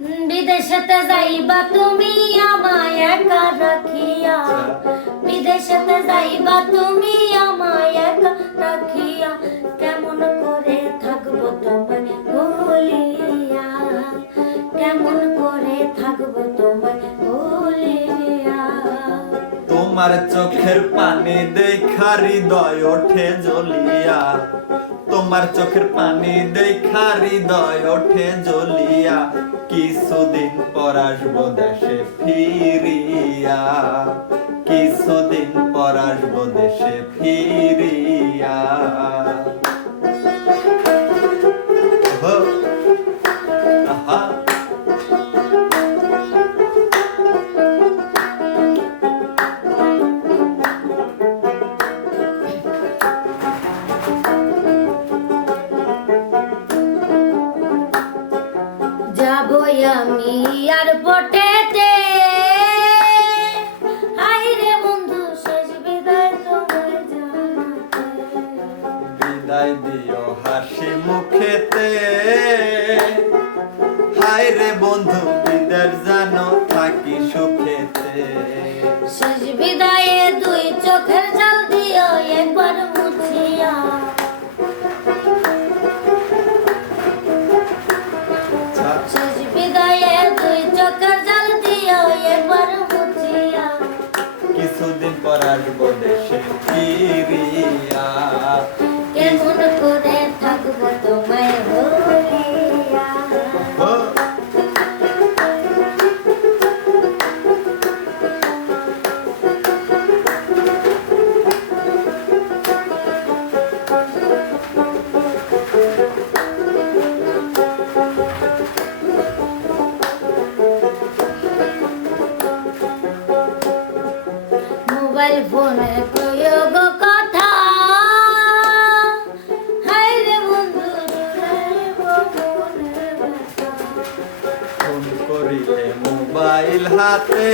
বিদেশেতে যাইবা তুমি আমায় একা রাখিয়া। বিদেশেতে যাইবা তুমি আমায় একা রাখিয়া। কেমন করে থাকব তোমায় ভুলিয়া। কেমন করে থাকব তোমায় ভুলিয়া। তোমার চোখের পানি দেখা হৃদয় ওঠে জ্বলিয়া। তোমার চোখের পানি দেখা হৃদয় ওঠে জ্বলিয়া। কিছুদিন পর আসব দেশে ফিরিয়া। কিছুদিন পর আসব দেশে ফিরিয়া। কিছুদিন পর আসব মোবাইল ফোনের প্রয়োগ কথা হাই বন্ধু। ফোন করিলে মোবাইল হাতে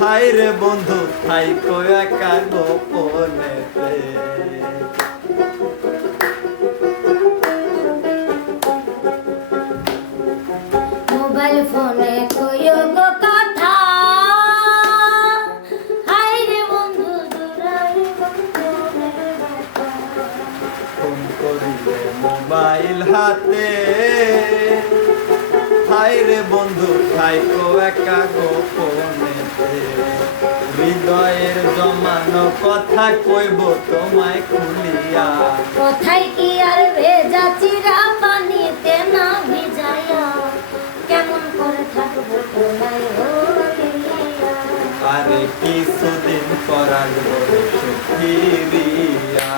হায় রে বন্ধু, থাইকো কয়া গোপনেতে মোবাইল হাই রে বন্ধু থাইকো একা গোপনেতে হৃদয়ের জমানো কথা কইব তোমায় খুলিয়া। কোথায় কি আর ভেজা চিরা পানিতে না ভিজাইয়া? কেমন করে থাকব তোমায় আরে কিছুদিন পর আসব দেশে ফিরিয়া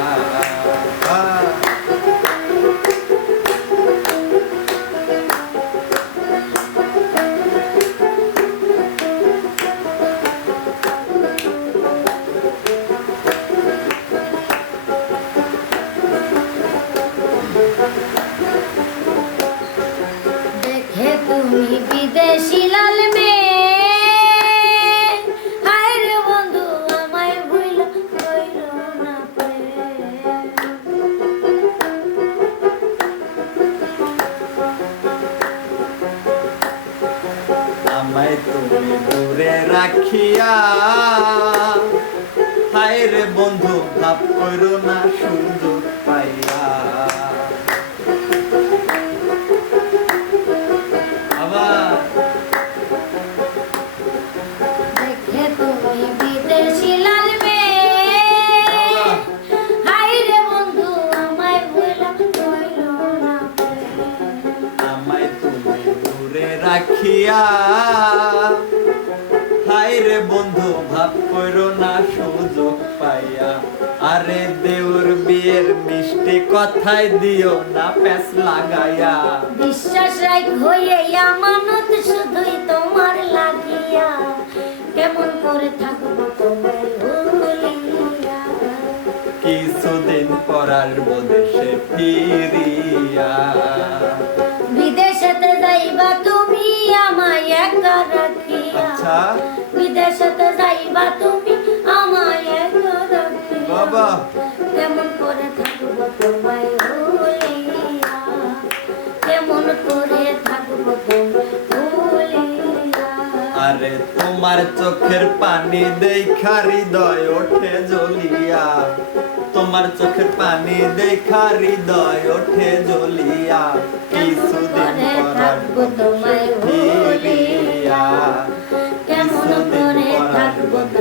আমায় তুমি দূরে রাখিয়া। হায় রে বন্ধু ভাব করো না সুন্দর পাইয়া। হায় রে বন্ধু ভাব করো না সুযোগ পাইয়া। আরে দেউর বিয়ের মিষ্টি কথাই দিও না প্যাস লাগাইয়া। বিশ্বাস রাখ হয়ে আমানত শুধুই তোমার লাগিয়া। কেমন করে থাকব তোমায় কিছুদিন পর আসব দেশে ফিরিয়া। বিদেশেতে যাইবা তুমি আমায় একা আচ্ছা। আশা বিদেশেতে আরে তোমার চোখের পানি দেখা হৃদয় ওঠে জলিয়া তোমার চোখের পানি দেখা হৃদয় ওঠে জলিয়া কিছুদিন পর তোমায় ভুলিয়া। করে থাকব।